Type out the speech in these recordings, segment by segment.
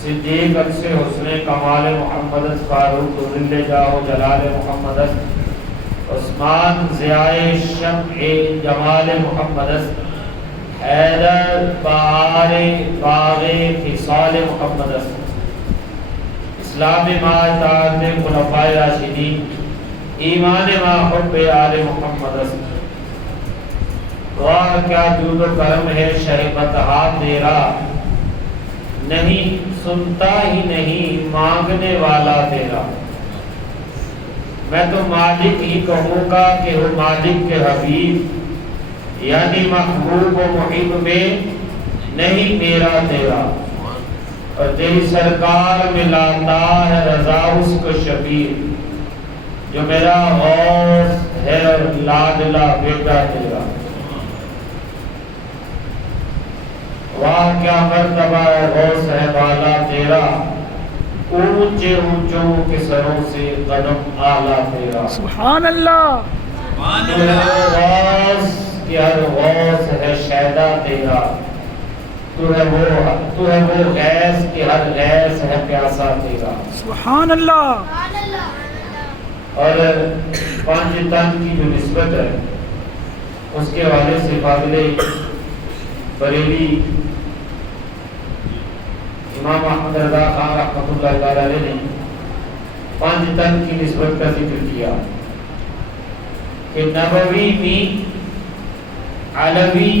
صدیق عکس حسن کمال محمد فاروق ذل جاہ جلال محمد عثمان ضیائے شمع جمال محمد حیدر بہار باغ فصال محمد اسلام ما اطاعت خلفائے راشدین ایمان ما حب آل محمد اور کیا جود و کرم ہے شہبت تیرا نہیں سنتا ہی نہیں مانگنے والا تیرا میں تو مالک ہی کہوں گا کہ وہ مالک کے حبیب یعنی محبوب و محب میں نہیں میرا تیرا اور تیری سرکار میں لاتا ہے رضا اس کو شبیر جو میرا غوث ہے اور لاڈلا بیٹا تیرا واہ کیا مرتبہ ہے غوث ہے بالا تیرا اونچے اونچوں کے سروں سے قدم اعلیٰ تیرا سبحان اللہ تو ہے غوث کہ ہر غوث ہے شیدا تیرا تو ہے وہ غیث کہ ہر غیث ہے پیاسا تیرا سبحان اللہ اور پانچ تن کی جو نسبت ہے اس کے حوالے سے فاضل بریلی امام احمد رضا خان رحمۃ اللہ تعالی علیہ نے پانچ تن کی نسبت کا ذکر کیا کہ نبوی میں علوی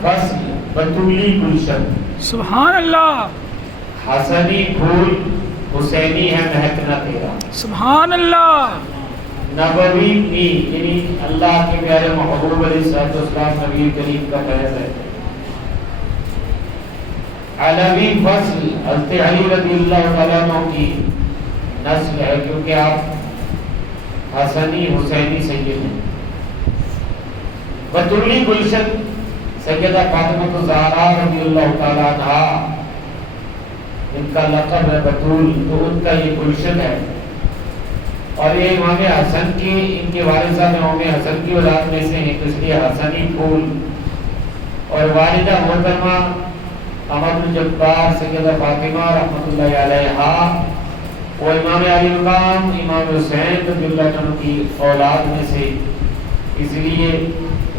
فصل بطولی گلشن سبحان اللہ حسنی پھول حسینی ہے مہکنا تیرا سبحان اللہ نبوی میں یعنی اللہ کے پیارے محبوب علیہ السلام نبی کریم کا فیض ہے علوی فصل حضرت علی رضی اللہ تعالیٰ عنہ کی نسل ہے کیونکہ آپ حسنی حسینی سید ہیں بطولی گلشن سیدہ فاطمہ الزہرا رضی اللہ تعالیٰ عنہ ان کا لقب ہے بطول تو ان کا یہ گلشن ہے اور یہ امام حسن کی ان کے والد صاحب امام حسن کی اولاد میں سے ہیں اس لیے حسنی پھول اور والدہ محترمہ احمد الجبار سیدہ فاطمہ رحمۃ اللہ علیہا وہ امام علی مقام امام حسین رضی اللہ عنہ کی اولاد میں سے اس لیے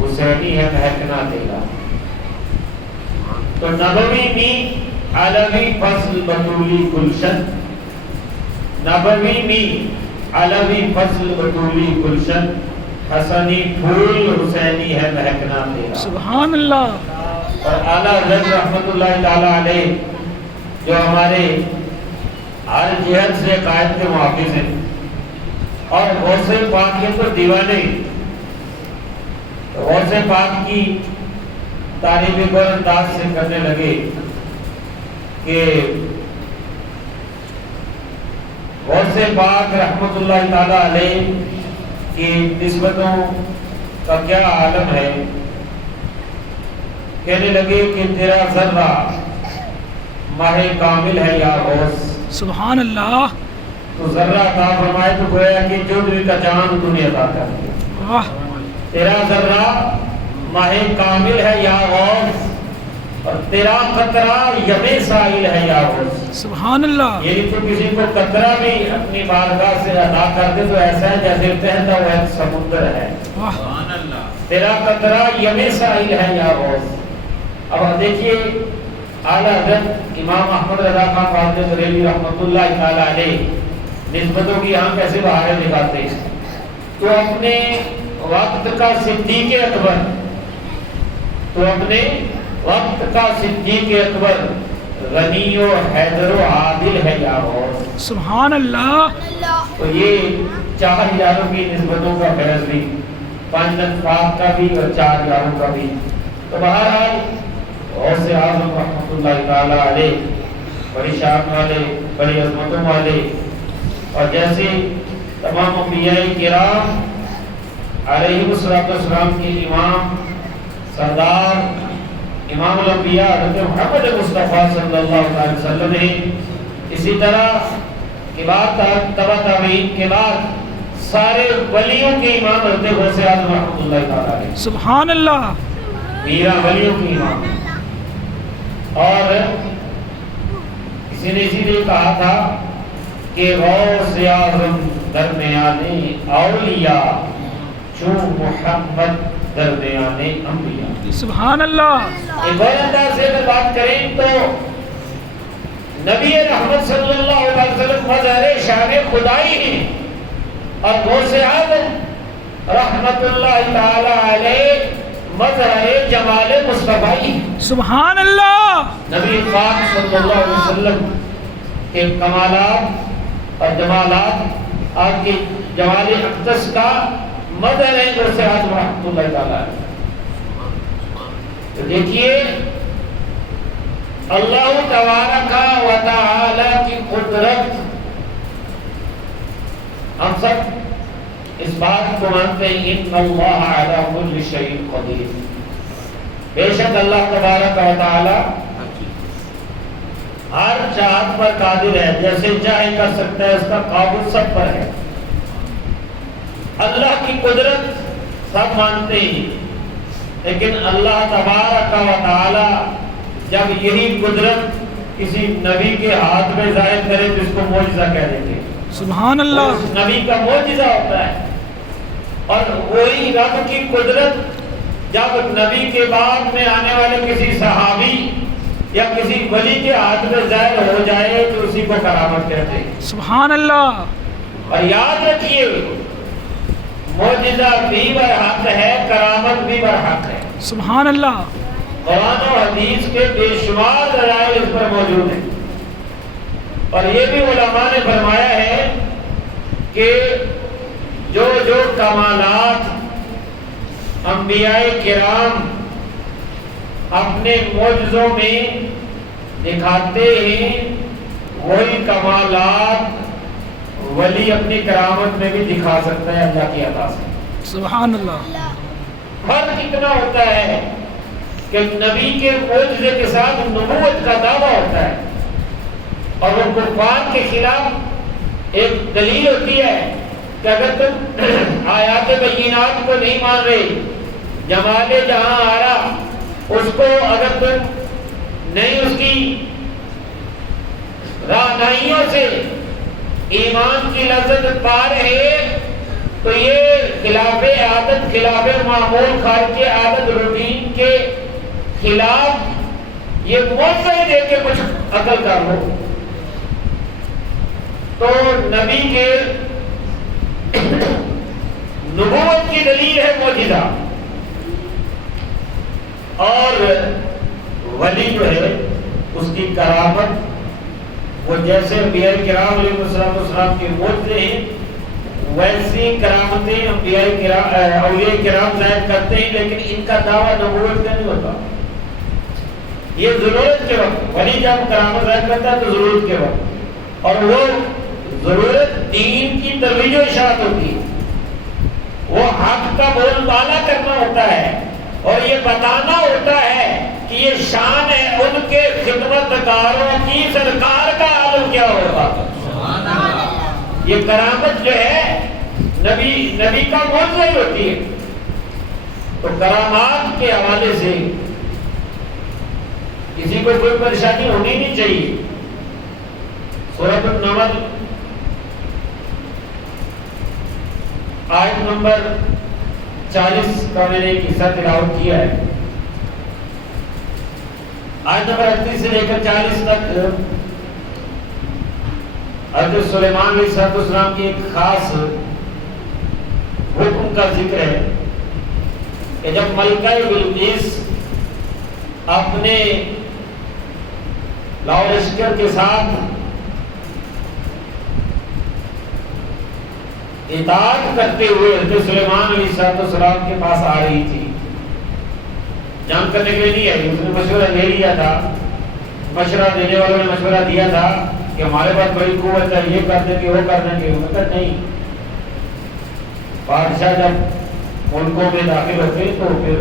حسینی ہے مہکنا تیرا تو نبوی میں علوی فصل بطولی گلشن نبوی میں علوی فصل بطولی گلشن حسنی پھول حسینی ہے مہکنا تیرا سبحان اللہ اور اعلیٰ حضرت رحمۃ اللہ تعالیٰ علیہ جو ہمارے ہر جہت سے قائد کے محافظ ہیں اور غوث پاک کے تو دیوانے غوث پاک کی تعریف بر انداز سے کرنے لگے کہ غوث پاک رحمۃ اللہ تعالیٰ علیہ کی نسبتوں کا کیا عالم ہے کہنے لگے کہ تیرا ذرہ ماہ کامل ہے یا غوث سبحان اللہ تو ذرہ عطا فرمائے تو گویا کہ جو دل کا چاند تو نے عطا کر دیا واہ تیرا ذرہ ماہ کامل ہے یا غوث اور تیرا قطرہ یم سائل ہے یا غوث سبحان اللہ یعنی تو کسی کو قطرہ بھی اپنی بارگاہ سے ادا کر دے تو ایسا ہے جیسے بہتا ہوا ایک سمندر ہے واہ تیرا قطرہ یم سائل ہے یا غوث اب دیکھیے اعلیٰ حضرت امام احمد رضا خان فاضل بریلوی رحمۃ اللہ تعالیٰ علیہ نسبتوں کی یہاں کیسے بہاریں دکھاتے ہیں تو اپنے وقت کا صدیق اکبر غنی و حیدر و عادل ہے یا غوث سبحان اللہ تو یہ چار یاروں کی نسبتوں کا فیض بھی پانچ پاک کا بھی اور چار یاروں کا بھی تو بہرحال غوث اعظم رحمۃ اللہ تعالیٰ علیہ بڑی شان والے بڑی عظمتوں والے اور جیسے تمام انبیاء کرام علیہ السلام کے امام سردار امام الانبیاء حضرت محمد مصطفیٰ صلی اللہ علیہ وسلم ہیں اسی طرح کے بعد تبع تابعین کے بعد سارے ولیوں کے امام حضرت غوث اعظم رحمۃ اللہ تعالیٰ علیہ سبحان اللہ میرا ولیوں کی امام اور کسی نے اسی لیے کہا تھا کہ غوث اعظم درمیانے اولیاء چون محمد درمیانے انبیاء. سبحان اللہ. ایک اور انداز سے اگر بات کریں تو نبی رحمت صلی اللہ علیہ وسلم مظہر شان خدائی ہیں اور غوث اعظم رحمت اللہ تعالی علیہ مظہر جمال مصطفی. سبحان اللہ. نبی پاک صلی اللہ علیہ وسلم کے کمالات اور جمالات آپ کی جمال اقدس کا مظہر ہے غوث اعظم رحمت اللہ تعالی علیہ. تو دیکھیے اللہ تبارک و تعالی کی قدرت. ہم سب اس بات کو مانتے ہیں ان اللہ علی کل شیء قدیر. بے شک اللہ تبارک و تعالی ہر چاہت پر قادر ہے، جیسے چاہے کر سکتا ہے، اس کا قابل سب پر ہے. اللہ کی قدرت سب مانتے ہیں، لیکن اللہ تبارک و تعالی جب یہی قدرت کسی نبی کے ہاتھ میں ظاہر کرے تو اس کو معجزہ کہہ دیتے ہیں. سبحان اللہ. اس نبی کا معجزہ ہوتا ہے. اور وہی رب کی قدرت جب نبی کے بعد میں آنے والے کسی صحابی یا کسی ولی کے ہاتھ میں ظاہر ہو جائے تو اسی کو کرامت کہتے ہیں. سبحان اللہ. اور یاد رکھیے معجزہ بھی برحق ہے، کرامت بھی برحق ہے. سبحان اللہ. قرآن و حدیث کے بے شمار دلائل اس پر موجود ہیں. اور یہ بھی علماء نے فرمایا ہے کہ جو کمالات انبیاء کرام اپنے معجزوں میں دکھاتے ہیں وہی کمالات ولی اپنی کرامت میں بھی دکھا سکتا ہے اللہ کی عطا سے. سبحان اللہ. فرق اتنا ہوتا ہے کہ نبی کے معجزے کے ساتھ نبوت کا دعویٰ ہوتا ہے اور وہ کفار کے خلاف ایک دلیل ہوتی ہے کہ اگر تم آیات بینات کو نہیں مان رہے، جمال جہاں آ رہا اس کو اگر تم نہیں اس کی راہنمائیوں سے ایمان کی لذت پا رہے تو یہ خلاف عادت، خلاف معمول، خارج عادت، روٹین کے خلاف یہ موقع دے کے کچھ عقل کر لو. تو نبی کے نبوت کی دلیل ہے معجزہ، اور ولی جو ہے اس کی کرامت وہ جیسے انبیاء کرام علیہ السلام کے معجزے ہیں ویسی کرامتیں اولیاء کرام ظاہر کرتے ہیں، لیکن ان کا دعویٰ نبوت کا نہیں ہوتا. یہ ضرورت کے وقت ولی جب کرامت ظاہر کرتا ہے تو ضرورت کے وقت، اور وہ ضرورت دین کی ترویج و اشاعت ہوتی ہے. وہ حق کا بول بالا کرنا ہوتا ہے اور یہ بتانا ہوتا ہے کہ یہ شان ہے ان کے خدمت گاروں کی، سرکار کا عالم کیا ہوگا. یہ کرامت جو ہے نبی کا معجزہ ہی ہوتی ہے. تو کرامات کے حوالے سے کسی کو کوئی پریشانی ہونی نہیں چاہیے. سورۃ النمل آیت نمبر 40 کا میں نے ایک حصہ تلاوت کیا ہے. آیت نمبر 38 سے لے کر 40 تک حضرت سلیمان علیہ السلام کی ایک خاص حکم کا ذکر ہے کہ جب ملکہ بلقیس اپنے لشکر کے ساتھ اطاعت کرتے ہوئے حضرت سلیمان علیہ السلام کے پاس آ رہی تھی، جنگ کرنے کے لیے نہیں آئی. اس نے مشورہ لے لیا تھا، مشورہ دینے والوں نے مشورہ دیا تھا کہ ہمارے پاس بڑی قوت ہے، یہ کر دیں گے وہ کر دیں گے. مگر نہیں، بادشاہ جب ملکوں میں داخل ہوتے تو پھر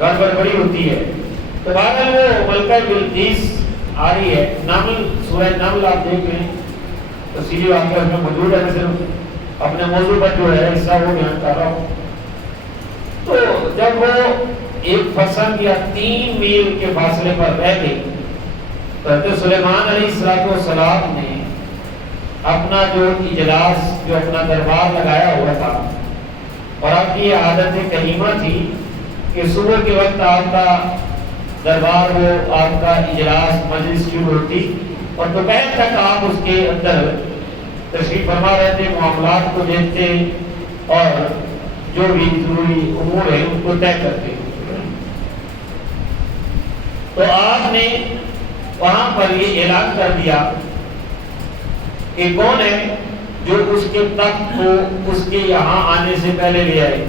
گڑبڑ بڑی ہوتی ہے. تو بہرحال وہ ملکہ بلقیس آ رہی ہے. نمل، سورہ نمل آپ دیکھ لیں تو سیدھی واقعہ اس میں موجود ہے. میں صرف اپنے موضوع پر جو ہے حصہ وہ بیان کر رہا ہوں. تو جب وہ ایک فرسنگ یا 3 میل کے فاصلے پر رہ گئی حضرت سلیمان علیہ السلام نے اپنا جو اجلاس جو اپنا دربار لگایا ہوا تھا، اور آپ کی یہ عادت کریمہ تھی کہ صبح کے وقت آپ کا دربار ہو، آپ کا اجلاس مجلس شروع ہوتی اور دوپہر تک آپ اس کے اندر تشریف فرما رہتے، معاملات کو دیکھتے اور جو بھی ضروری امور ہیں ان کو طے کرتے۔ تو آپ نے وہاں پر یہ اعلان کر دیا کہ کون ہے جو اس کے تخت کو اس کے یہاں آنے سے پہلے لے آئے۔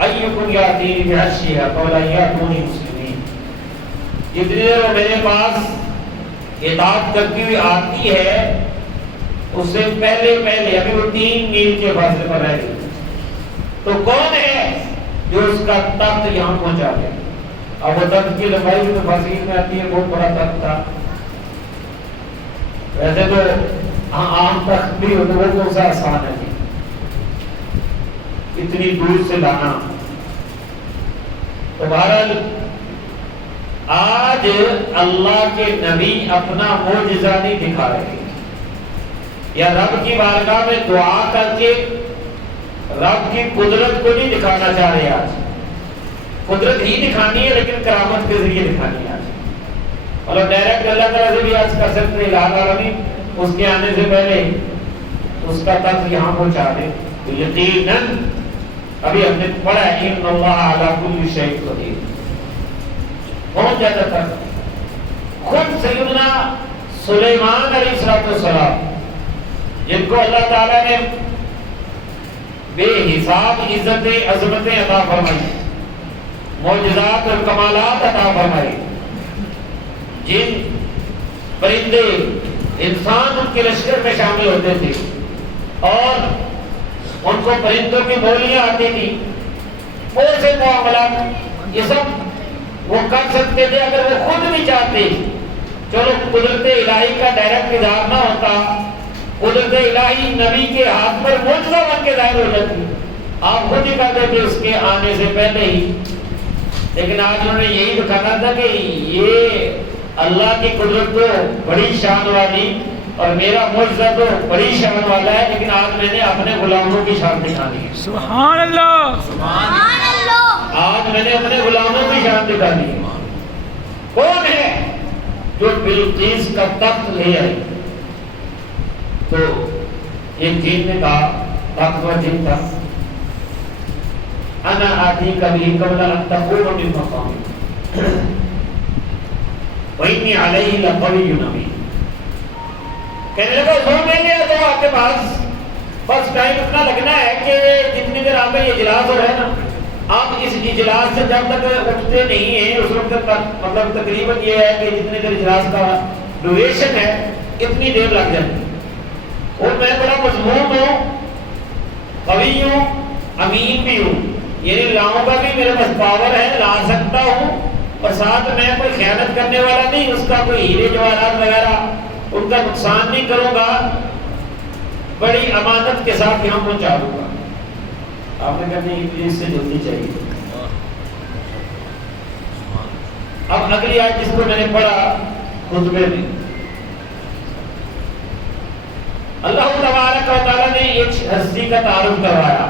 ایکم یاتینی بعرشہا قبل ان یاتونی مسلمین، جتنی دیر وہ میرے پاس اطاعت کرتی ہوئی آتی ہے اس سے پہلے ابھی وہ 3 میل کے فاصلے پر رہ گئی، تو کون ہے جو اس کا تخت یہاں پہنچا دے؟ اب وہ تخت کی لمبائی بھی تفاسیر میں آتی ہے، بہت بڑا تخت تھا۔ ویسے تو عام تخت بھی ہو تو وہ کون سا آسان ہے اتنی دور سے لانا۔ تو بہرحال آج اللہ کے نبی اپنا معجزہ نہیں دکھا رہے، یا رب کی بارگاہ میں دعا کر کے رب کی قدرت کو نہیں دکھانا چاہ رہے۔ آج قدرت ہی دکھانی ہے لیکن کرامت کے ذریعے دکھانی ہے۔ آج مطلب ڈائریکٹ اللہ تعالیٰ سے بھی آج کر سکتے ہیں، الہ العالمین اس کے آنے سے پہلے اس کا تخت یہاں پہنچا دے۔ تو یقیناً ابھی ہم نے پڑھا ہے ان اللہ علی کل شیء قدیر، پہنچ جاتا تھا۔ خود سیدنا سلیمان علیہ السلام جن کو اللہ تعالیٰ نے بے حساب عزتیں عظمتیں عطا فرمائی، معجزات اور کمالات عطا فرمائے، جن پرندے انسان ان کے لشکر میں شامل ہوتے تھے اور ان کو پرندوں کی بولیاں آتی تھی، بہت سے معاملات یہ سب وہ کر سکتے تھے اگر وہ خود بھی چاہتے۔ چلو قدرت الہی کا ڈائریکٹ اظہار نہ ہوتا، قدرت الہی نبی کے ہاتھ پر معجزہ بن کے ظاہر ہو جاتی، آپ خود ہی کرتے تھے اس کے آنے سے پہلے ہی۔ لیکن آج انہوں نے یہی دکھانا تھا کہ یہ اللہ کی قدرت تو بڑی شان والی اور میرا معجزہ تو بڑی شان والا ہے، لیکن آج میں نے اپنے غلاموں کی شان دکھا دی۔ سبحان اللہ، سبحان اللہ، آج میں نے اپنے غلاموں کی شان دکھا دی۔ کون ہے جو بلقیس کا تخت لے آئی؟ تو ایک جن نے کہا، طاقتور جن تھا، انا آتی کبھی قبل ان تقوم من مقامک وإنی علیہ لقوی امین۔ کہنے لگا زور میں لیا تو آپ کے پاس بس ٹائم اتنا لگنا ہے کہ جتنی دیر آپ کا یہ اجلاس ہو رہا ہے نا، آپ اس اجلاس سے جب تک اٹھتے نہیں ہیں اس وقت تک مطلب تقریباً یہ ہے کہ جتنی دیر اجلاس کا ڈیوریشن ہے اتنی دیر لگ جائے، اور میں بڑا مضمون ہوں، قوی ہوں، امین بھی ہوں، یعنی لاؤں کا بھی میرے پاس پاور ہے، لا سکتا ہوں، اور ساتھ میں کوئی خیانت کرنے والا نہیں، اس کا کوئی ہیرے جواہرات وغیرہ ان کا نقصان نہیں کروں گا، بڑی امانت کے ساتھ یہاں پہنچا دوں گا۔ آپ نے کہا نہیں پلیز سے جلدی چاہیے۔ اب اگلی آیت جس کو میں نے پڑھا خطبے میں، اللہ تبارک و تعالیٰ نے ایک ہستی کا تعارف کروایا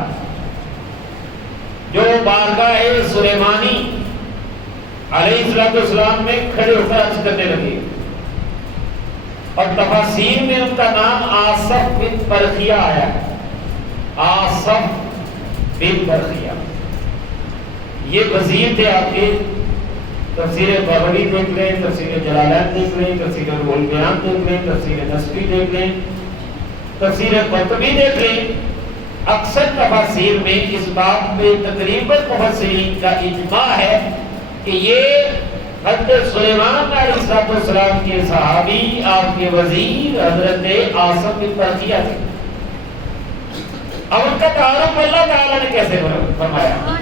جو بارگاہ سلیمانی علیہ السلام میں کھڑے ہو کر عرض کرنے لگے، اور تفاسیر میں ان کا نام آصف بن برخیہ آیا ہے۔ آصف بن برخیہ یہ وزیر تھے آپ کے، تفسیر بغوی دیکھ لیں، تفسیر جلالین دیکھ لیں، تفسیر روح البیان دیکھ لیں، تفسیر نسبی دیکھ لیں، تفسیر قرطبی دیکھ لیں۔ اکثر تفاسیر میں اس بات پہ تقریباً مفسرین کا اجماع ہے کہ یہ حضرت سلیمان علیہ السلام کے صحابی، آپ کے وزیر حضرت آصف بن برخیہ تھے۔ اب ان کا تعارف اللہ تعالیٰ نے کیسے فرمایا،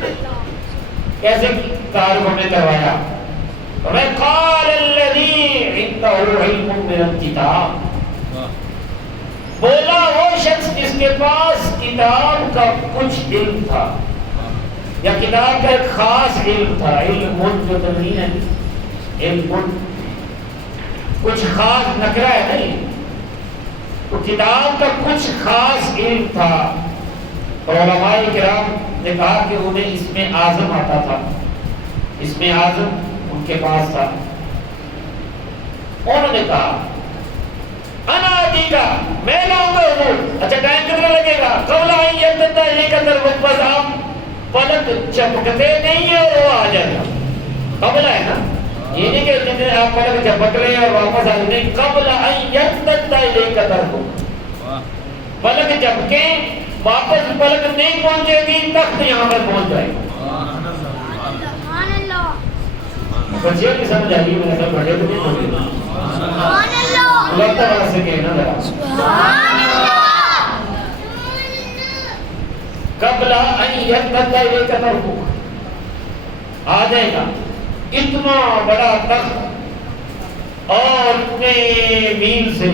کیسے تعارف ہمیں کروایا؟ قال الذی عنده علم من الکتاب، بولا وہ شخص جس کے پاس کتاب کا کچھ علم تھا، یا کتاب کا ایک خاص علم تھا۔ علم جو تنوین ہے، علم کچھ خاص نکرہ ہے نہیں، تو کتاب کا کچھ خاص علم تھا، اور علماء کرام نے کہا کہ انہیں اس میں اعظم آتا تھا، اس میں اعظم ان کے پاس تھا۔ انہوں نے کہا انا آتی کا، میں لاؤں گا حضور۔ اچھا ٹائم کتنا لگے گا؟ قبل آئی یدتا علی کا در وقت، بس آپ پلک چپکتے نہیں ہیں اور وہ آ جائے گا۔ قبل ہے نا، یہ نہیں کہ جتنے آپ پلک چپک لیں اور واپس آ جائیں، قبل آئی یدتا علی کا در وقت، پلک چپکیں واپس پلک نہیں پہنچے گی، تخت یہاں پر پہنچ جائے گا۔ سبحان اللہ بچے کی سمجھ آئی، میں سب بڑے تو نہیں ہوگی سبحان اللہ اللہ تعالیٰ سے کہنا ذرا سبحان اللہ قبل ان یدتا الیک طرفک، آ جائے گا اتنا بڑا تخت اور اتنے میل سے۔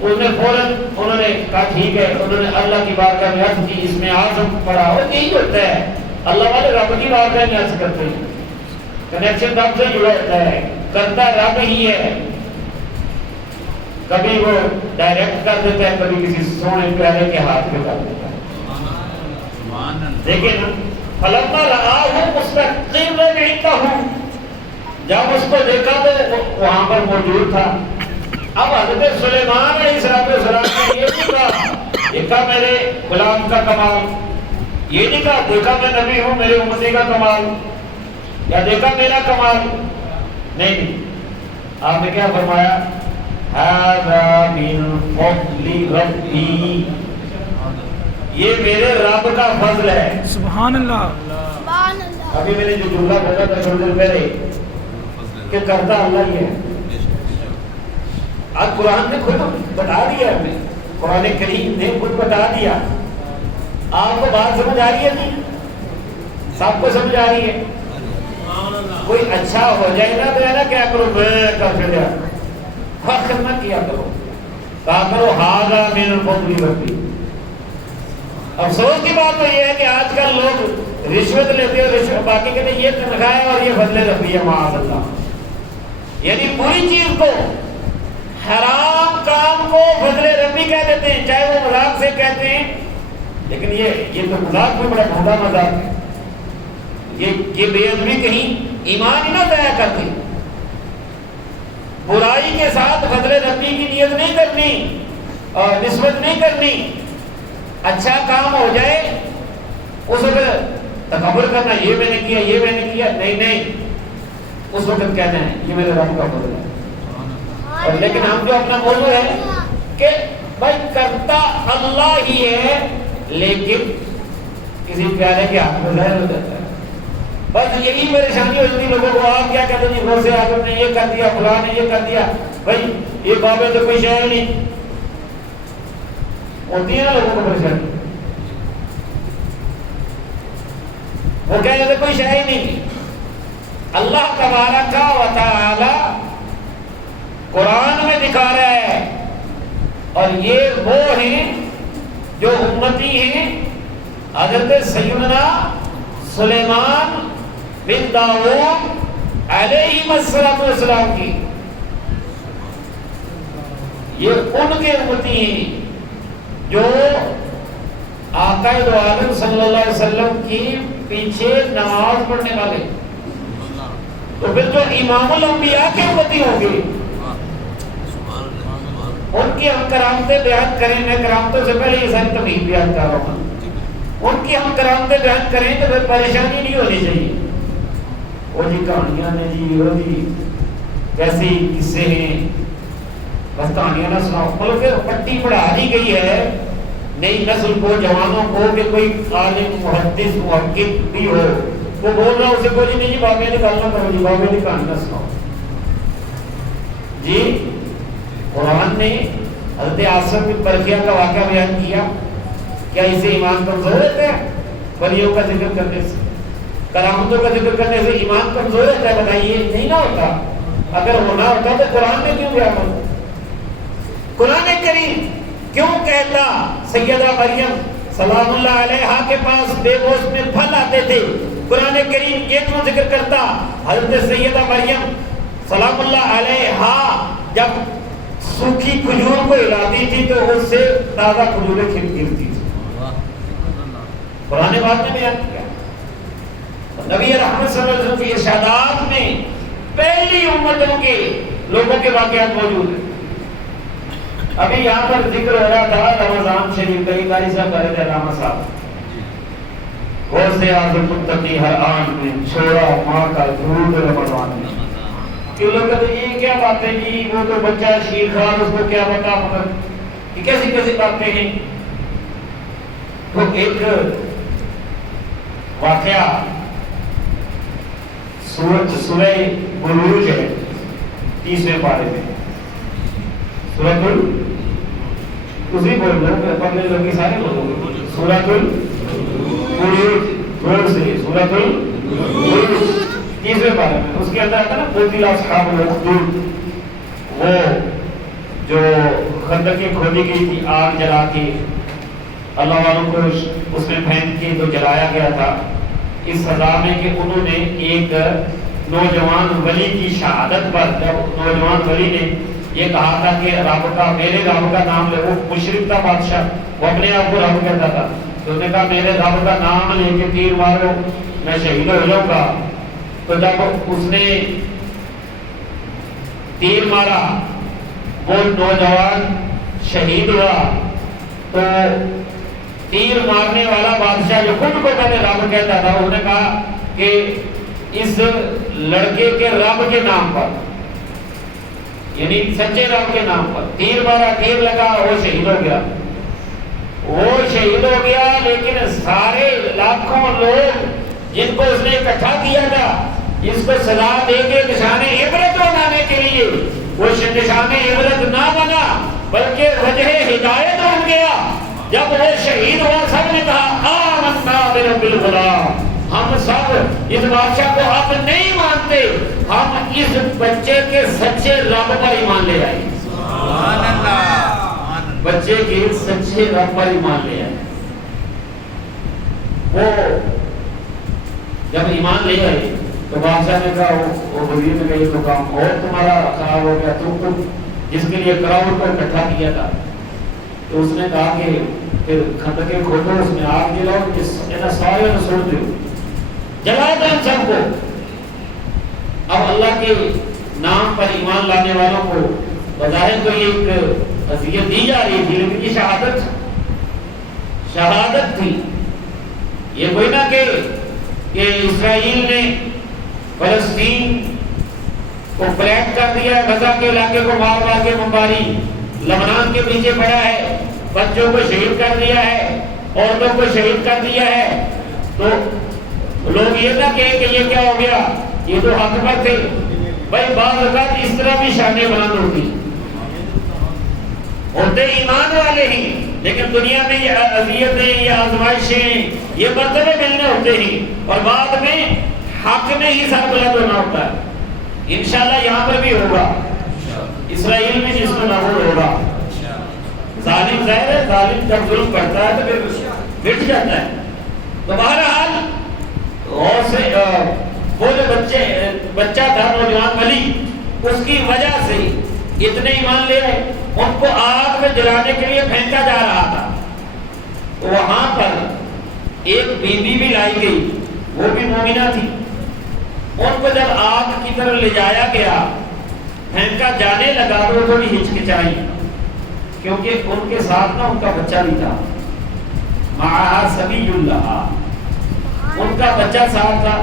انہوں نے کہا ٹھیک ہے، انہوں نے اللہ کی بارگاہ میں عرض کی، اس میں اعظم پڑا، اور یہی ہوتا ہے اللہ والے رب کی بارگاہ میں عرض کرتے ہیں، کنیکشن رب سے جڑا ہوتا ہے، کرتا رب ہی ہے، کبھی وہ ڈائریکٹ کر دیتا ہے، کبھی کسی سونے پیارے کے ہاتھ میں کر دیتا ہے۔ لیکن فلما رآہ مستقرا عنده، جب اس کو دیکھا تو وہاں پر موجود تھا۔ اب حضرت سلیمان علیہ السلام نے یہ نہیں کہا دیکھا میرے غلام کا کمال، یہ نہیں کہا دیکھا میں نبی ہوں میرے امتی کا کمال، یا دیکھا میرا کمال، نہیں، آپ نے کیا فرمایا؟ هذا من فضل ربی، یہ میرے رب کا فضل ہے۔ سبحان اللہ سبحان اللہ ابھی میں نے جو جملہ بولا تھا تھوڑی دیر پہلے کہ کرتا اللہ ہی ہے، آج قرآن نے خود بتا دیا، ہمیں قرآن کریم نے خود بتا دیا۔ آپ کو بات سمجھ آ رہی ہے نہیں؟ سب کو سمجھ آ رہی ہے؟ کوئی اچھا ہو جائے نا تو ہے نا کیا کرو، میں کر دیا فخر نہ کیا کرو، کہا کرو ہاذا من فضل ربی۔ افسوس کی بات تو یہ ہے کہ آج کل لوگ رشوت لیتے ہیں، رشوت باقی کہتے ہیں یہ تنخواہ ہے اور یہ فضل ربی ہے، معاذ اللہ، یعنی پوری چیز کو، حرام کام کو فضل ربی کہہ دیتے ہیں، چاہے وہ مذاق سے کہتے ہیں، لیکن یہ تو مذاق میں بڑا بھونڈا مذاق ہے، یہ بے ادبی کہیں ایمان ہی نہ ضائع کرتی۔ برائی کے ساتھ فضل ربی کی نیت نہیں کرنی اور نسبت نہیں کرنی، اچھا کام ہو جائے اس وقت تکبر کرنا، یہ میں نے کیا، یہ میں نے کیا، نہیں، اس وقت کہنا ہے یہ میرے رب کا فضل ہے۔ اور لیکن ہم جو اپنا موضوع ہے کہ بھائی کرتا اللہ ہی ہے، لیکن کسی پیارے کے ہاتھ میں ظاہر ہو جاتا ہے، بس یہی پریشانی ہو جاتی لوگوں کو۔ آپ کیا کہتے ہیں غوث اعظم نے یہ کر دیا، فلاں نے یہ کر دیا، بھائی یہ بابے تو کوئی شے نہیں ہوتی ہے نا لوگوں کو پریشانی، وہ کہتے ہیں کوئی شے ہی نہیں۔ اللہ تبارک و تعالی قرآن میں دکھا رہا ہے، اور یہ وہ ہیں جو امتی ہیں حضرت سیدنا سلیمان بن داؤد علیہ السلام کی، یہ ان کے امتی ہیں جو آقا دو عالم صلی اللہ علیہ وسلم کی پیچھے نماز پڑھنے والے، تو پھر جو امام الانبیاء کے امتی ہوں گے ان کی ہم کرامتیں بیان کریں۔ میں کرامتوں سے پہلے یہ ساری تمہید بیان کر رہا ہوں، ان کی ہم کرامتیں بیان کریں تو پھر پریشانی نہیں ہونی چاہیے۔ وہ جی کہانیاں نے جی، وہ جی کیسی قصے ہیں، بس کہانیاں نہ سناؤ، بلکہ پٹی پڑھا دی گئی ہے نئی نسل کو، جوانوں کو، کہ کوئی عالم محدث محقق بھی ہو وہ بول رہا اسے کوئی نہیں جی بابے نکالنا کرو، جی بابے نے کہانیاں سناؤ جی۔ قرآن نے حضرت عاصم بن برقیہ کا واقعہ بیان کیا، کیا اسے ایمان کمزور ہوتا ہے؟ ولیوں کا ذکر کرنے سے، کرامتوں کا ذکر کرنے سے ایمان کمزور ہوتا ہے؟ بتائیے، نہیں نہ ہوتا۔ اگر ہونا ہوتا تو قرآن نے کیوں بیان کرا؟ قرآن کریم کیوں کہتا سیدہ مریم سلام اللہ علیہا کے پاس بے گوشت میں پھل آتے تھے؟ قرآن کریم یہ کیوں ذکر کرتا حضرت سیدہ مریم سلام اللہ علیہا جب سوکھی کھجور کو ہلاتی تھی تو اس سے تازہ کھجوریں گرتی تھی. قرآن پاک نے بیان کیا. نبی رحمت صلی اللہ علیہ وسلم کی ارشادات میں پہلی امتوں کے لوگوں کے واقعات موجود ہیں. ابھی یہاں پر ذکر ہو رہا تھا رمضان شریف کا. قاری صاحب کہہ رہے تھے علامہ صاحب غوث اعظم متقی ہر آن میں چھوڑا ماں کا درود رمضان میں. کہ لوگ کہتے ہیں یہ کیا باتیں جی وہ تو بچہ شیر خان اس کو کیا بتا مگر یہ کیسی کیسی باتیں ہیں. تو ایک واقعہ سورہ بروج ہے 30ویں پارے میں. سورۃ اسی بول رہا ہوں پڑھنے لوگ سارے بولو گے. سورۃ البروج روز سے سورۃ البروج 30ویں پارے میں. اس کے اندر آتا نا قتل اصحاب الاخدود وہ جو خندق کھودی گئی تھی آگ جلا کے اللہ والوں کو اس میں پھینک کے تو جلایا گیا تھا. اس سزا میں کہ انہوں نے ایک نوجوان ولی کی شہادت پر جب نوجوان ولی نے یہ کہا تھا کہ رب کا میرے رب کا نام لے. وہ مشرک تھا بادشاہ, وہ اپنے آپ کو رب کہتا تھا. تو انہوں نے کہا میرے رب کا نام لے کے تیر مارو میں شہید ہو جاؤں گا. تو جب اس نے تیر مارا وہ نوجوان شہید ہوا تو تیر مارنے والا بادشاہ جو خود کو پہلے رب کہتا تھا انہوں نے کہا کہ اس لڑکے کے رب کے نام پر یعنی سچے رب کے نام پر تیر مارا, تیر لگا, وہ شہید ہو گیا. وہ شہید ہو گیا لیکن سارے لاکھوں لوگ جن کو اس نے اکٹھا کیا تھا اس کو سزا دے کے نشان عبرت بنانے کے لیے وہ نشان عبرت نہ بنا بلکہ وجہ ہدایت بن گیا. جب وہ شہید ہوا سب نے کہا آمنا برب الغلام, ہم سب اس بادشاہ کو اب نہیں مانتے, ہم اس بچے کے سچے رب پر ایمان لے آئے. سبحان اللہ. بچے کے سچے رب پر ایمان لے آئے. وہ جب ایمان لے آئے تو بادشاہ نے کہا وہ وزیر نے کہا یہ تو کام اور تمہارا خراب ہو گیا, تم جس کے لیے کراؤڈ کو اکٹھا کیا تھا. تو اس نے کہا کہ پھر خندقیں کھودو, اس میں آگ جلاؤ, جس سارے نے سوڑ دو, جلا دو ان سب کو. اب اللہ کے نام پر ایمان لانے والوں کو بظاہر تو یہ ایک اذیت دی جا رہی تھی لیکن یہ شہادت تھی. یہ کوئی نہ کہ اسرائیل نے فلسطین کو فلیٹ کر دیا ہے, غزہ کے علاقے کو مار مار کے بمباری لبنان کے پیچھے پڑا ہے, بچوں کو شہید کر دیا ہے, عورتوں کو شہید کر دیا ہے. تو لوگ یہ نہ کہیں کہ یہ کیا ہو گیا, یہ تو حق پر تھے. بھائی بعض اوقات اس طرح بھی شانیں بلند ہوتے ایمان والے ہی, لیکن دنیا میں یہ اذیتیں, یہ آزمائشیں, یہ مرتبے ملنے ہوتے ہی, اور بعد میں حق میں ہی سر بلند ہونا ہوتا ہے. انشاءاللہ یہاں پر بھی ہوگا, اسرائیل میں جس کو نابود ہوگا. ظالم ظاہر ہے, ظالم جب ظلم کرتا ہے تو پھر مٹ جاتا ہے. تو بہرحال وہ جو بچہ تھا نوجوان ولی, اس کی وجہ سے اتنے ایمان لے آئے, ان کو آگ میں جلانے کے لیے پھینکا جا رہا تھا. وہاں پر ایک بیوی بھی لائی گئی, وہ بھی مومنہ تھی. ان کو جب آگ کی طرف لے جایا گیا, پھینکا جانے لگا تو تھوڑی ہچکچائی, کیونکہ ان کے ساتھ نہ ان کا بچہ بھی تھا. معاہا سبی اللہ, ان کا بچہ ساتھ تھا.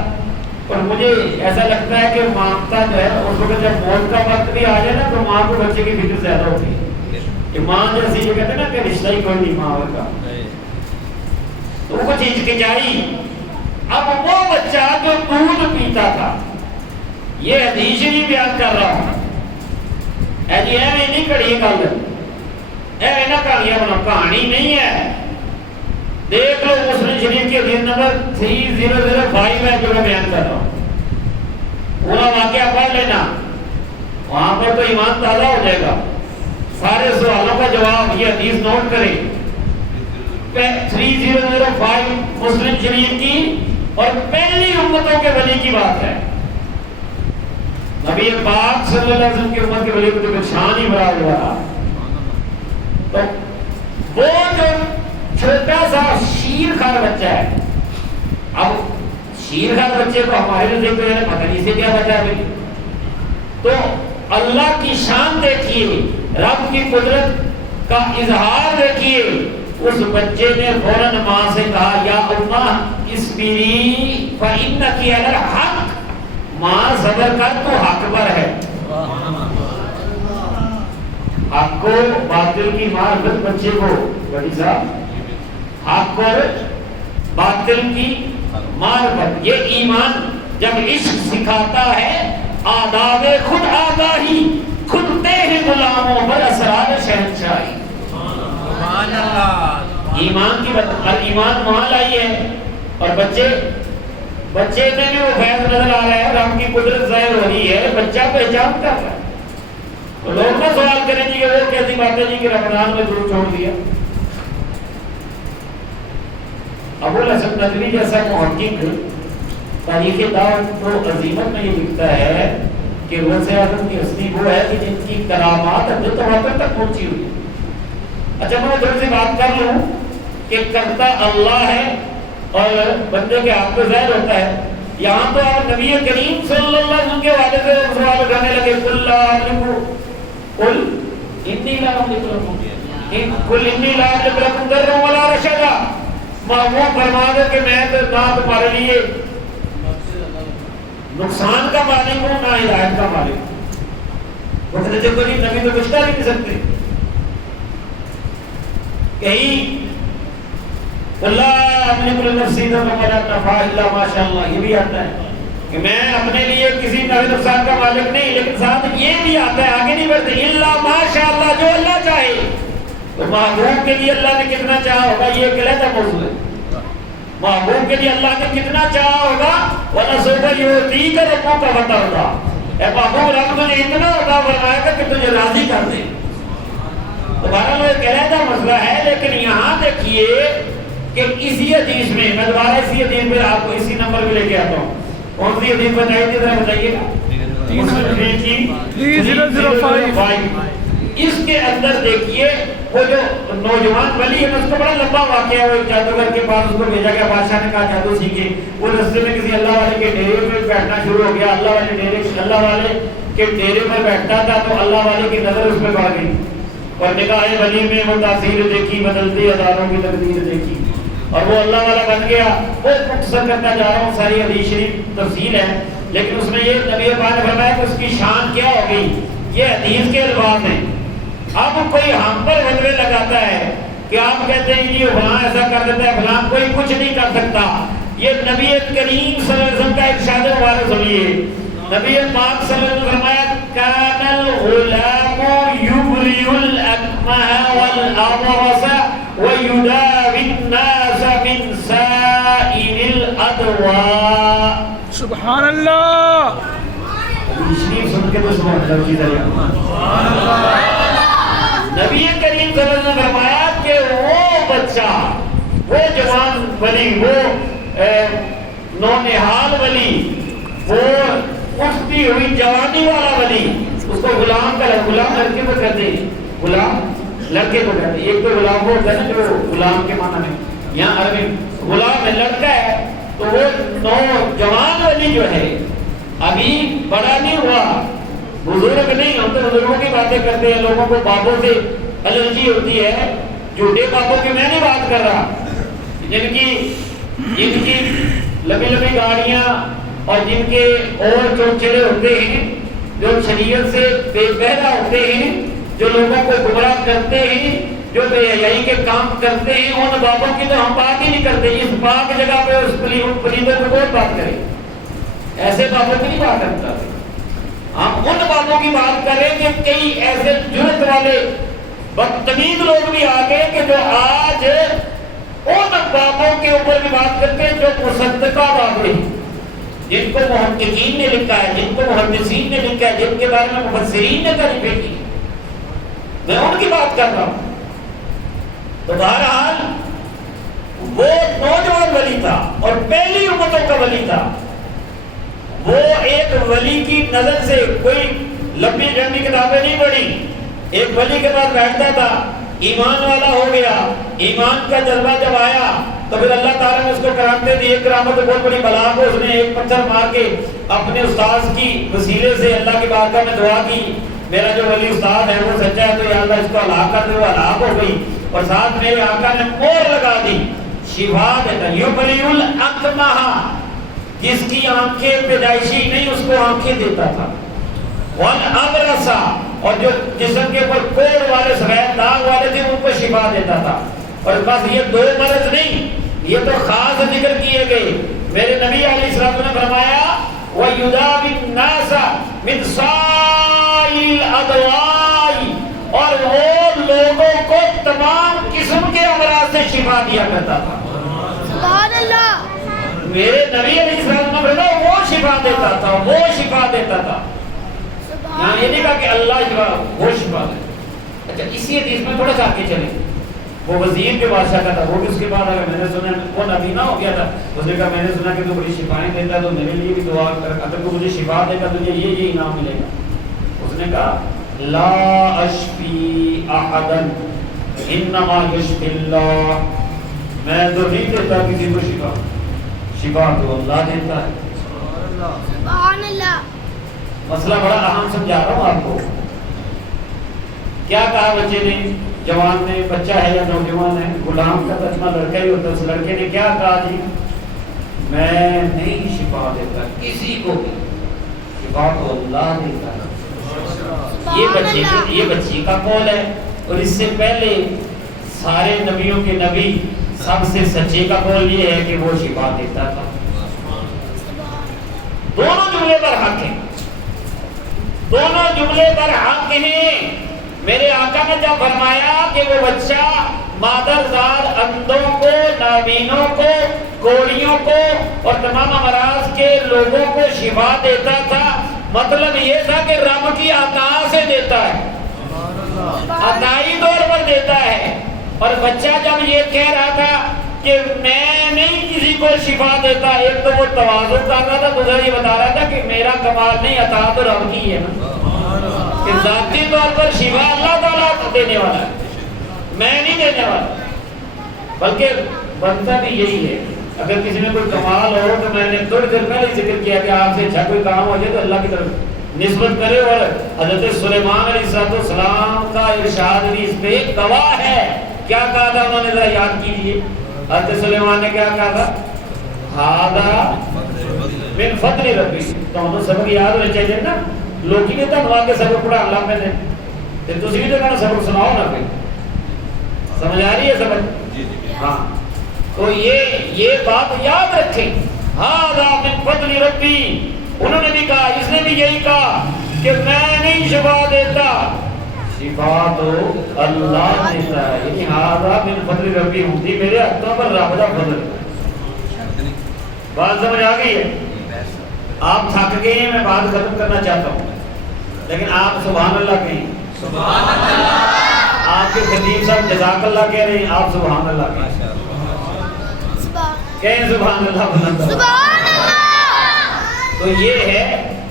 اور مجھے ایسا لگتا ہے کہ مامتا جو ہے اس وقت جب موت کا وقت بھی آ جائے نا تو ماں کو بچے کی فکر زیادہ ہوتی ہے. کہ ماں جیسی یہ کہتے ہیں نا کہ رشتہ ہی کوئی نہیں ماں کا, تو وہ کچھ ہچکچائی. اب وہ بچہ جو دودھ پیتا تھا, یہ حدیث ہی بیان کر رہا ہوں. اے جی اے نہیں کڑی گل, اے نہ کہانی بنا, کہانی نہیں ہے. دیکھ لو مسلم شریف کے حدیث نمبر 3005 ہے جو میں بیان کر رہا ہوں. پورا واقعہ پڑھ لینا, وہاں پر تو ایمان تازہ ہو جائے گا. سارے سوالوں کا جواب یہ حدیث نوٹ کریں. 3005 مسلم شریف کی اور پہلی امتوں کے ولی کی بات ہے. نبی پاک صلی اللہ علیہ وسلم کی امت کے ولی کو تو شان ہی بڑا ہوا. تو وہ جو چھوٹا سا شیر خار بچہ ہے، اب شیر خار بچے کو ہمارے لیے دیکھتے ہیں پتہ نہیں سے کیا بچہ ہے. تو اللہ کی شان دیکھیے، رب کی قدرت کا اظہار دیکھیے. اس بچے نے فوراً ماں سے کہا یا امہ اصبری فإنک علی الحق، ماں صبر کر تو حق پر ہے. حق کو باطل کی معرفت بچے کو بڑی صاحب حق اور باطل کی معرفت، یہ ایمان جب عشق سکھاتا ہے آداب خود آگاہی، کھلتے ہیں غلاموں پر اسرار شہنشاہی. سبحان اللہ. ایمان کی ایمان وہاں لائی ہے اور بچے میں بھی وہ فیض نظر آ رہا ہے، رب کی قدرت ظاہر ہو رہی ہے، بچہ پہچان کر رہا ہے. تو لوگ نہ سوال کریں جی کہ وہ کیسی بات ہے جی کہ رمضان میں دور چھوڑ دیا. ابو الحسن ندوی جیسا محقق تاریخ دعوت کو عظیمت میں یہ لکھتا ہے کہ غوث اعظم کی ہستی وہ ہے کہ جن کی کرامات اب تواتر تک پہنچی ہوئی. اچھا میں تھوڑی سی بات کر لوں کہ کرتا اللہ ہے اور بندے کے ہاتھ پہ ظاہر ہوتا ہے. یہاں تو آپ نبی کریم صلی اللہ علیہ وسلم کے والد سے سوال اٹھانے لگے قل لا انی لا املک لکم ضرا ولا رشدا. محمود فرما دو کہ میں تو نہ تمہارے لیے نقصان کا مالک ہوں نہ ہدایت کا مالک ہوں. وہ کہتے تھے نبی تو کچھ کر نہیں سکتے. کہیں اللہ املک لنفسی ضرا ولا نفع الا ما شاء اللہ، یہ بھی آتا ہے کہ میں اپنے لیے کسی نفع نقصان کا مالک نہیں، لیکن ساتھ یہ بھی آتا ہے آگے نہیں بڑھتے الا ما شاء اللہ، جو اللہ چاہے. تو محبوب کے لیے اللہ نے کتنا چاہا ہوگا یہ ایک علیحدہ موضوع ہے. محبوب کے لیے اللہ نے کتنا چاہا ہوگا وَلَسَوْفَ يُعْطِيكَ رَبُّكَ فَتَرْضَىٰ. اے محبوب رب نے اتنا عطا فرمایا کہ تجھے راضی کر دے. تمہارا وہ ایک علیحدہ مسئلہ ہے. لیکن یہاں دیکھیے کہ اسی حدیث میں میں دوبارہ اسی حدیث میں آپ کو اسی نمبر پہ لے کے آتا ہوں. کون سی حدیث بتائیے گا ذرا بتائیے گا. 3005. اس کے اندر دیکھیے وہ جو نوجوان ولی ہے اس کو بڑا لمبا واقعہ ہے. وہ ایک جادوگر کے پاس اس کو بھیجا گیا، بادشاہ نے کہا جادو سیکھے. وہ رستے میں کسی اللہ والے کے ڈیرے پہ بیٹھنا شروع ہو گیا. اللہ والے کے ڈیرے پر بیٹھتا تھا تو اللہ والے کی نظر اس پہ پڑ گئی اور نگاہ ولی میں وہ تاثیر دیکھی، بدلتی ہزاروں کی تقدیر دیکھی اور وہ اللہ والا بن گیا. وہ مختصر کرتا جا رہا ہوں، ساری حدیث شریف تفصیل ہے، لیکن اس میں یہ نبی پاک نے فرمایا کہ اس کی شان کیا ہو گئی. یہ حدیث کے الفاظ ہیں. اب کوئی ہم پر فتوے لگاتا ہے کہ آپ کہتے ہیں یہ فلاں ایسا کر دیتا ہے، فلاں کوئی کچھ نہیں کر سکتا. یہ نبی کریم صلی اللہ علیہ وسلم کا ارشاد مبارک سنیے. نبی پاک صلی اللہ علیہ وسلم فرمایا کان الغلام یبری الاکمہ والابرص ویداوی الناس من سائر الادواء. سبحان اللہ. شریف سن کے تو سبحان اللہ کی ذریعہ نبی کریم صلی اللہ علیہ وسلم نے فرمایا کہ وہ بچہ، وہ جوان ولی، وہ نونہال ولی، وہ اٹھتی ہوئی جوانی والا ولی، اس کو غلام لڑکے کو کہتے ہیں. غلام لڑکے کو کہتے ہیں. ایک تو غلام وہ ہوتا ہے نا جو غلام کے معنی میں، یہاں عربی غلام ہے لڑکا ہے. تو وہ نوجوان ولی جو ہے ابھی بڑا نہیں ہوا، بزرگ نہیں. ہم تو بزرگوں کی باتیں کرتے ہیں، لوگوں کو بابوں سے الرجی ہوتی ہے. جھوٹے بابوں کی میں نہیں بات کر رہا، جن کی لمبی گاڑیاں اور جن کے اور چوچڑے ہوتے ہیں، جو شریعت سے بے پہلا ہوتے ہیں، جو لوگوں کو گمراہ کرتے ہیں، جو بے حیائی کے کام کرتے ہیں، ان بابوں کی تو ہم بات ہی نہیں کرتے. اس پاک جگہ پہ اس پلیدوں کو کون بات کرے؟ ایسے بابوں کی نہیں بات کرتا. ہم ان بابوں کی بات کریں کہ کئی ایسے جرت والے بدتمیز لوگ بھی آ گئے کہ جو آج ان بابوں کے اوپر بھی بات کرتے ہیں جو مصدقہ بابیں، جن کو محققین نے لکھا ہے، جن کو محدثین نے لکھا ہے، جن کے بارے میں مفسرین نے تعریفیں کی. میں ان کی بات کر رہا ہوں. تو بہرحال وہ نوجوان ولی تھا اور پہلی امتوں کا ولی تھا. وہ ایک ولی کی نظر سے کوئی لمبی لمبی کتابیں نہیں پڑھی، ایک ولی کے پاس بیٹھتا تھا، ایمان والا ہو گیا، ایمان کا جذبہ جب آیا تو پھر اللہ تعالیٰ نے اس کو کرامتیں دی۔ ایک کرامت بہت بڑی بلا کو اس نے ایک پتھر مار کے اپنے استاذ کی وسیلے سے اللہ کی بارگاہ میں دعا کی، میرا جو ولی استاد ہے وہ سچا ہے تو یا اللہ اس کو ہلاک کر دے، وہ ہلاک ہو گئی، اور ساتھ میرے آقا نے مہر لگا دی، شفا دیتا یبری الاکمہ، جس کی آنکھیں پیدائشی نہیں اس کو آنکھیں دیتا تھا، والابرصا، اور جو جسم کے اوپر کوڑ والے سفید داغ والے تھے ان کو شفا دیتا تھا۔ اور بس یہ دو مرض نہیں، یہ تو خاص ذکر کیے گئے۔ میرے نبی علیہ السلام نے فرمایا وَيُدَاوِي النَّاسَ مِنْ سَائِرِ الْأَدْوَاءِ، اور وہ لوگوں کو تمام قسم کے امراض سے شفا دیا کرتا تھا۔ سبحان اللہ، میرے نبی علیہ السلام نے فرمایا وہ شفا دیتا تھا، وہ شفا دیتا تھا۔ یہاں یہ نہیں کہا کہ اللہ شفا، وہ شفا دے۔ اچھا اسی حدیث میں تھوڑا سا آگے چلیں، وہ وزیر جو بادشاہ کا تھا وہ بھی اس کے بعد آگے، میں نے سنا وہ نبی نہ ہو گیا تھا، اس نے کہا میں نے سنا کہ تو بڑی شفائیں دیتا ہے تو میرے لیے بھی دعا کر، اگر تو مجھے شفا دے گا تجھے یہ انعام ملے گا۔ اس نے کہا لا اشفی احدا انما یشفی اللہ، میں تو نہیں دیتا کسی کو شفا، شفا تو اللہ دیتا ہے۔ سبحان اللہ، مسئلہ بڑا اہم سمجھا رہا ہوں آپ کو۔ کیا کہا بچے نے، جوان نے، بچہ ہے یا نوجوان ہے، غلام کا ترجمہ لڑکا ہی ہوتا ہے، اس لڑکے نے کیا کہا جی میں نہیں شفا دیتا کسی کو بھی، شفا تو اللہ دیتا ہے۔ یہ بچی کا قول ہے، اور اس سے پہلے سارے نبیوں کے نبی سب سے سچے کا قول یہ ہے کہ وہ شفا دیتا تھا۔ دونوں جملے پر حق ہیں، دونوں جملے پر حق ہیں۔ میرے آقا نے جب فرمایا کہ وہ بچہ مادرزاد اندھوں کو، نابینوں کو، کوڑیوں کو اور تمام امراض کے لوگوں کو شفا دیتا تھا، مطلب یہ تھا کہ رب کی عطا سے دیتا ہے، عطائی طور پر دیتا ہے۔ اور بچہ جب یہ کہہ رہا تھا کہ میں نہیں کسی کو شفا دیتا، ایک تو وہ تواضع کر رہا تھا، دوسرا یہ بتا رہا تھا کہ میرا کمال نہیں، عطا تو رب کی ہے نا، کہ ذاتی طور پر شفا اللہ تعالیٰ دینے والا ہے، میں نہیں دینے والا۔ بلکہ بنتا بھی یہی ہے، اگر کسی میں کوئی کمال ہو تو میں نے تھوڑی دیر پہلے ذکر کیا کہ آپ سے اچھا کوئی کام ہو جائے تو اللہ کی طرف نسبت کرے، اور حضرت سلیمان علیہ السلام کا ارشاد بھی اس پہ گواہ ہے۔ کیا کہا تھا انہوں نے، ذرا یاد کیجیے، حضرت سلیمان نے کیا کہا تھا، ہذا من فضل ربی۔ تو ہم سبق یاد ہونے چاہیے نا، لوگ ہی تو کے سبق پڑھا اللہ میں نے، تو تسی بھی تو کہنا سبق سناؤ نا، پھر سمجھ آ رہی ہے سبق؟ ہاں، تو یہ بات یاد رکھیں، ہذا من فضل ربی۔ انہوں نے بھی کہا، اس نے بھی یہی کہا کہ میں نہیں شفا دیتا، شفا تو اللہ دیتا ہے، یعنی ہذا من فضل ربی ہوتی میرے ہاتھوں پر رب کا فضل۔ بات سمجھ آ گئی ہے؟ آپ تھک گئے ہیں، میں بات ختم کرنا چاہتا ہوں، لیکن آپ سبحان اللہ کہیں، سبحان اللہ۔ آپ کے خطیب صاحب جزاک اللہ کہہ رہے ہیں، آپ سبحان اللہ کہیں، کہیں سبحان اللہ بلند۔ سبحان اللہ۔ تو یہ ہے۔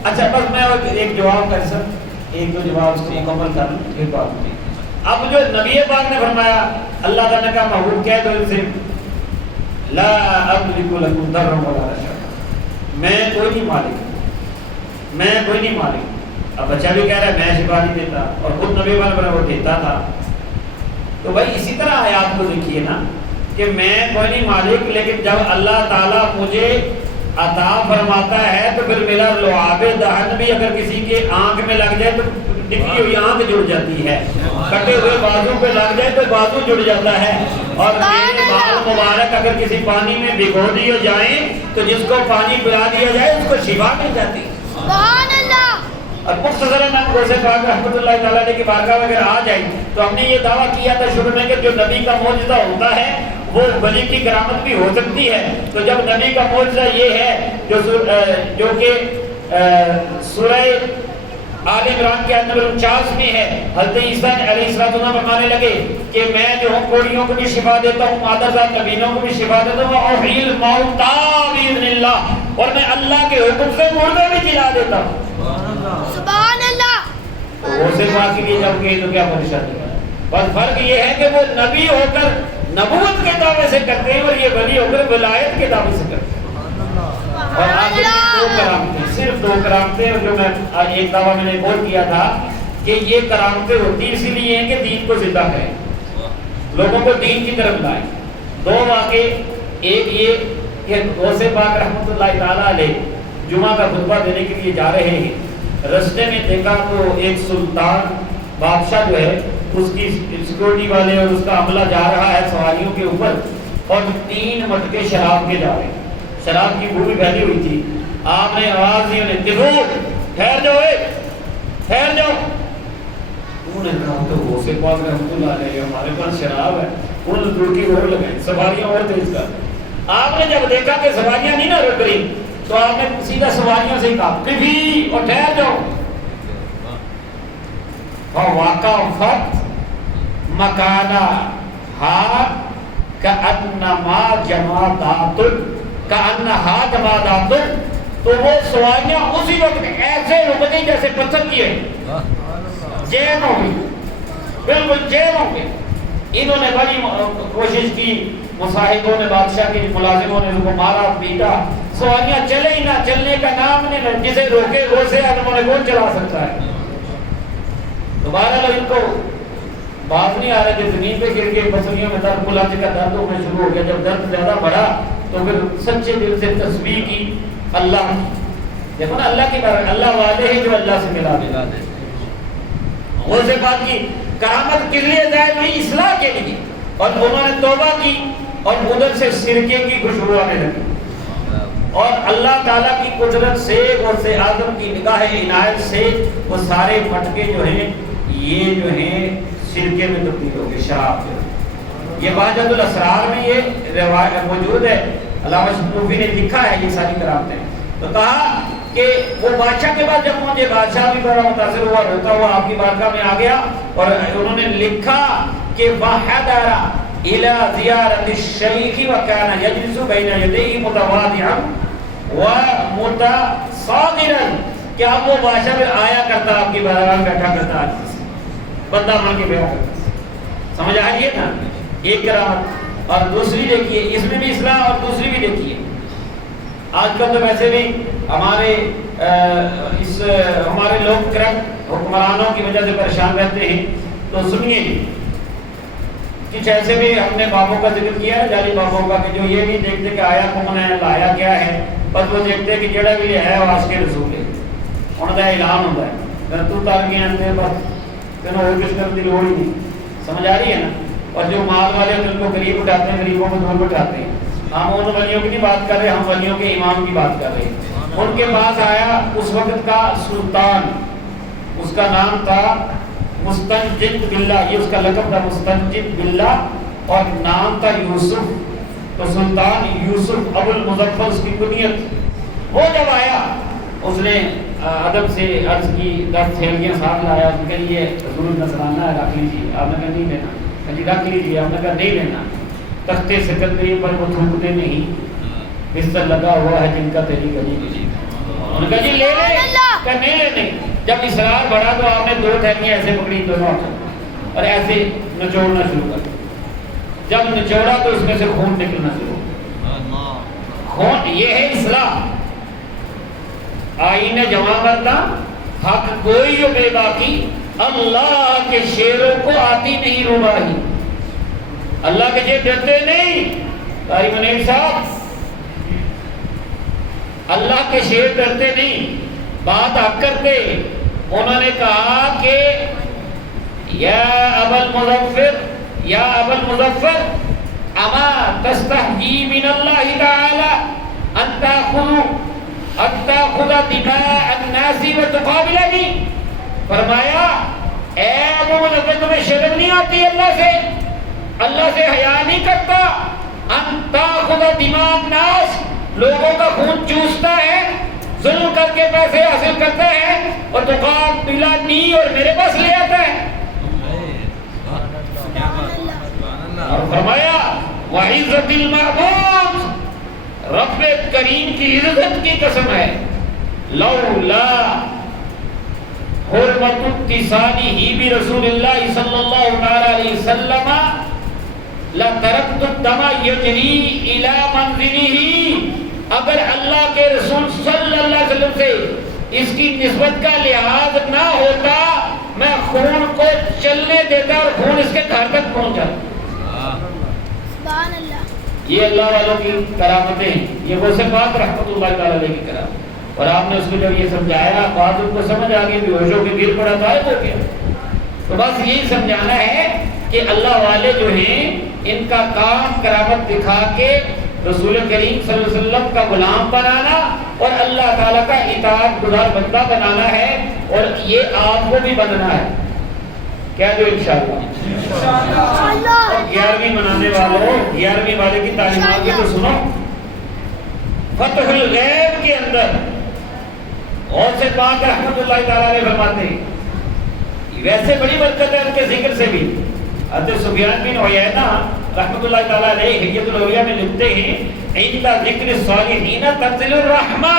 اچھا بس میں ایک جواب کر سکتا، ایک دو جواب اس کو مکمل کروں پھر بات ہوئی۔ اب جو نبی پاک نے فرمایا، اللہ تعالیٰ نے کہا محبوب کہہ دو ان سے لا املک لکم ضرا ولا رشدا، میں کوئی نہیں مالک، میں کوئی نہیں مالک۔ اب بچہ بھی کہہ رہا ہے میں شفا نہیں دیتا، اور خود نبی پاک نے وہ دیتا تھا۔ تو بھائی اسی طرح آیات کو دیکھیے نا کہ میں کوئی نہیں مالک، لیکن جب اللہ تعالیٰ مجھے عطا فرماتا ہے تو پھر میرا لعاب دہن بھی اگر کسی کے آنکھ میں لگ جائے تو نکلی ہوئی آنکھ جڑ جاتی ہے، کٹے ہوئے بازو پہ لگ جائے تو بازو جڑ جاتا ہے، اور میرے بال مبارک اگر کسی پانی میں بھگو دیے جائیں تو جس کو پانی پلا دیا جائے اس کو شفا مل جاتی ہے۔ سبحان اللہ۔ اور مختصراً ہم غوث پاک رحمۃ اللہ تعالیٰ علیہ کی بارگاہ وغیرہ آ جائیں تو ہم نے یہ دعویٰ کیا تھا شروع میں کہ جو نبی کا معجزہ ہوتا ہے وہ ولی کی کرامت بھی ہو سکتی ہے۔ تو جب نبی کا معجزہ یہ ہے جو کہ سورہ آل عمران کے نمبر 49 میں ہے، حضرت عیسیٰ علیہ السلام فرمانے لگے کہ میں جو ہوں کوڑیوں کو بھی شفا دیتا ہوں، مادر ذات نبینوں کو بھی شفا دیتا ہوں، اور حیل موتا باذن اللہ، اور میں اللہ کے حکم سے مردے بھی جلا دیتا ہوں۔ سبحان اللہ۔ غوث پاک کے لیے جب کہیں تو کیا پریشانی ہے؟ بس فرق یہ ہے کہ وہ نبی ہو کر نبوت کے دعوے سے کرتے ہیں اور یہ ولی ہو کر ولایت کے دعوے سے کرتے ہیں۔ اور آخر میں 2 کرامتیں، صرف 2 کرامتیں، جو میں ایک دعویٰ میں نے بول کیا تھا کہ یہ کرامتیں ہوتی اسی لیے ہیں کہ دین کو زندہ کریں، لوگوں کو دین کی طرف لائیں۔ 2 واقعے، ایک یہ کہ غوث پاک رحمۃ اللہ تعالیٰ علیہ جمعہ کا خطبہ دینے کے لیے جا رہے ہیں، رستے میں دیکھا تو ایک سلطان بادشاہ جو ہے اس کی سیکورٹی والے اور اس کا عملہ جا رہا ہے سواریوں کے اوپر، اور 3 مٹکے شراب کے جا رہے ہیں، شراب کی بو بھی پھیلی ہوئی تھی۔ آپ نے آواز دی انہیں، دیکھو ٹھہر جاؤ، ٹھہر جاؤ۔ انہوں نے کہا تو غوث پاک رحمۃ اللہ علیہ ہمارے پاس شراب ہے، انہوں نے دڑکی اور لگائی، سواریاں اور تیز کر۔ آپ نے جب دیکھا کہ سواریاں نہیں نہ رک رہی تو آپ نے سیدھا سواریوں سے کہا قفی، اور ٹھہر جاؤ۔ فوقفت مکانہ کأنما جمادات کأنہا جمادات، تو وہ سواریاں اسی وقت ایسے رک گئی جیسے پتھر کیے، جیم ہو گئی، بالکل جیم ہو گئی۔ انہوں نے بڑی کوشش کی، مصاحبوں نے، بادشاہ کے ملازموں نے ان کو مارا پیٹا، سواریاں چلے ہی نہ، چلنے کا نام نہیں، جسے روکے غوث اعظم نے کون چلا سکتا ہے؟ دوبارہ ان کو بات نہیں آ رہا کہ زمین پہ گر کے پسلیوں میں درد، ملاج کا درد ہونا شروع ہو گیا۔ جب درد زیادہ بڑھا تو پھر سچے دل سے تسبیح کی اللہ کی، دیکھو نا اللہ کی بات، اللہ والے ہیں جو اللہ سے ملا دے۔ غوث پاک کی کرامت کس لیے ظاہر ہوئی؟ اصلاح کے لیے، اور انہوں نے توبہ کی اور ادھر سے سرکے کی خوشبو آنے لگی، اور اللہ تعالیٰ کی قدرت سے، غوث اعظم کی نگاہ عنایت سے وہ سارے مٹکے جو ہیں یہ جو ہیں سرکے میں تبدیل ہو گئے، شراب میں۔ یہ بہجت الاسرار میں یہ روایت موجود ہے، علامہ شنقیطی نے لکھا ہے یہ ساری کرامتیں۔ تو کہا کہ وہ بادشاہ کے بعد جب مجھے بادشاہ بھی بڑا متاثر ہوا، روتا ہوا آپ کی بارگاہ میں آ گیا، اور انہوں نے لکھا کہ وحضر الى زیارت الشیخ وکان یجلس بین یدیہ متواضعا ومتصاغرا، کہ اب وہ بادشاہ میں آیا کرتا، آپ کی بارگاہ میں بیٹھا کرتا، بندہ مان کے بیٹھا کرتا۔ سمجھ آ رہی ہے نا ایک کرامت؟ اور دوسری دیکھیے، اس میں بھی اصلاح، اور دوسری بھی دیکھیے، آج کل تو ویسے بھی ہمارے ہمارے لوگ کرپٹ حکمرانوں کی وجہ سے پریشان رہتے ہیں۔ تو سنیے، کچھ ایسے بھی ہم نے بابوں کا ذکر کیا ہے، جعلی بابوں کا، کہ جو یہ نہیں دیکھتے کہ آیا کون ہے، لایا کیا ہے، بس وہ دیکھتے کہ جڑا بھی ہے وہ عاشق رسول ہے، انہوں کا اعلان ہوتا ہے، اگر تو تار گیا ہے بس تینوں اور کچھ کرنے کی لوڑ ہی نہیں۔ سمجھ آ رہی ہے نا؟ اور جو مال والے ہیں ان کو قریب اٹھاتے ہیں، غریبوں کو دور بٹھاتے ہیں۔ ہم ان ولیوں کی نہیں بات کر رہے، ہم ولیوں کے امام کی بات کر رہے ہیں۔ ان کے پاس آیا اس وقت کا سلطان، اس کا نام تھا مستنجد باللہ، یہ اس کا لقب تھا مستنجد باللہ، اور نام تھا یوسف۔ تو سلطان یوسف ابو المظفر اس کی کنیت۔ وہ جب آیا اس نے ادب سے عرض کی، 10 تھیلیاں ساتھ لایا، اس نے کہا یہ حضور نصرانہ ہے، رکھ لیجیے۔ آپ نے کہا نہیں لینا، کہا جی رکھ لیجیے۔ آپ نے کہا نہیں لینا، تختے سکندری پر وہ تھوکتے نہیں، بستر لگا ہوا ہے جن کا تیری گلی گلی۔ انہوں نے کہا جی لے لیں، کہا نہیں لینے۔ جب اصرار بڑھا تو آپ نے 2 تھیلیاں ایسے پکڑی دونوں ہاتھوں اور ایسے نچوڑنا شروع کر دیا۔ جب نچوڑا تو اس میں سے خون نکلنا شروع ہوا۔ خون، یہ ہے اصلاح۔ آئین جمع کرنا، حق کوئی ہو بے باقی، اللہ کے شیروں کو آتی نہیں رباہی۔ اللہ کے شیر ڈرتے نہیں، قاری منیر صاحب، اللہ کے شیر ڈرتے نہیں، بات حق کرتے۔ انہوں نے کہا کہ یا ابا المظفر، یا ابا المظفر، اما تستحیی من اللہ تعالی ان تأخذ دماء الناس وتقابلنی۔ فرمایا اے ابو مظفر، تمہیں شرم نہیں آتی اللہ سے؟ اللہ سے حیا نہیں کرتا؟ ان تأخذ دماء الناس، لوگوں کا خون چوستا ہے، ظلم کر کے پیسے حاصل کرتا ہے اور دکان پلانی اور میرے پاس لے آتا ہے. اور فرمایا وعزت المعبود، رب کریم کی عزت کی قسم ہے، لولا حرمت اتصاله برسول اللہ صلی اللہ علیہ وسلم لترکت الدم یجری الی منزله، اگر اللہ کے رسول صلی اللہ علیہ وسلم سے اس کی نسبت کا لحاظ نہ ہوتا میں خون کو چلنے دیتا اور خون اس کے گھر تک پہنچ جاتا. سبحان اللہ. یہ اللہ والوں کی کرامتیں ہیں، یہ غوث پاک رحمۃ اللہ تعالی علیہ کی کرامت. اور آپ نے اس کو جب یہ سمجھایا بعد ان کو سمجھ آ گئی، بیہوشوں کے گر پڑا تھا ہو گیا. تو بس یہی سمجھانا ہے کہ اللہ والے جو ہیں ان کا کام کرامت دکھا کے رسول کریم صلی اللہ علیہ وسلم کا غلام بنانا اور اللہ تعالیٰ کا اطاعت گزار بندہ بنانا ہے، اور یہ آپ کو بھی بننا ہے. کہہ دو انشاءاللہ. انشاءاللہ. 11ویں منانے والوں 11ویں والے کی تعلیمات کی تو سنو. فتح الغیب کے اندر غوث پاک رحمۃ اللہ تعالیٰ علیہ فرماتے ہیں ویسے بڑی برکت ہے ان کے ذکر سے بھی. حضرت سفیان بن عیینہ رحمۃ اللہ تعالیٰ علیہ حلیۃ الاولیاء میں لکھتے ہیں عند ذکر الصالحین تنزل الرحمہ،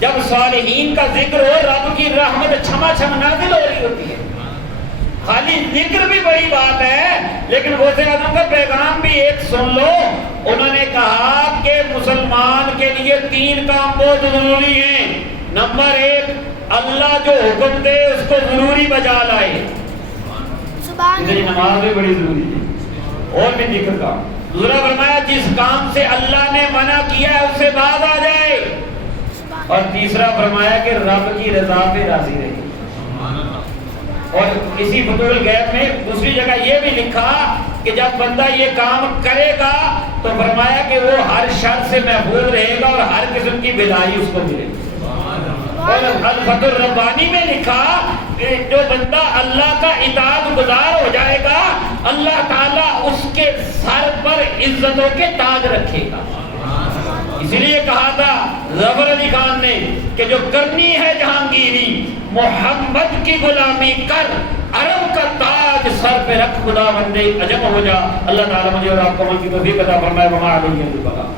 جب صالحین کا ذکر ہو رب کی رحمت چھما چھم نازل ہو رہی ہوتی ہے. خالی ذکر بھی بڑی بات ہے لیکن غوث اعظم کا پیغام بھی ایک سن لو. انہوں نے کہا کہ مسلمان کے لیے 3 کام بہت ضروری ہیں. نمبر 1، اللہ جو حکم دے اس کو ضروری بجا لائے. سبحان اللہ. نماز بھی بڑی ضروری ہے اور بھی ذکر کا. دوسرا فرمایا جس کام سے اللہ نے منع کیا ہے اس سے باز آ جائے. اور تیسرا فرمایا کہ رب کی رضا پہ راضی رہے. اور اسی فتح الغیب میں دوسری جگہ یہ بھی لکھا کہ جب بندہ یہ کام کرے گا تو فرمایا کہ وہ ہر شر سے محفوظ رہے گا اور ہر قسم کی بھلائی اس کو ملے گی. اور الفتح الربانی میں لکھا کہ جو بندہ اللہ کا اطاعت گزار ہو جائے گا اللہ تعالیٰ اس کے سر پر عزتوں کے تاج رکھے گا. اسی لیے کہا تھا ظفر علی خان نے کہ جو کرنی ہے جہانگیری محمد کی غلامی کر، عرب کا تاج سر پہ رکھ، خدا بندے عجب ہو جا. اللہ تعالیٰ مجھے اور آپ کو عمل کی توفیق عطا فرمائے. وما علیہ البلاغ.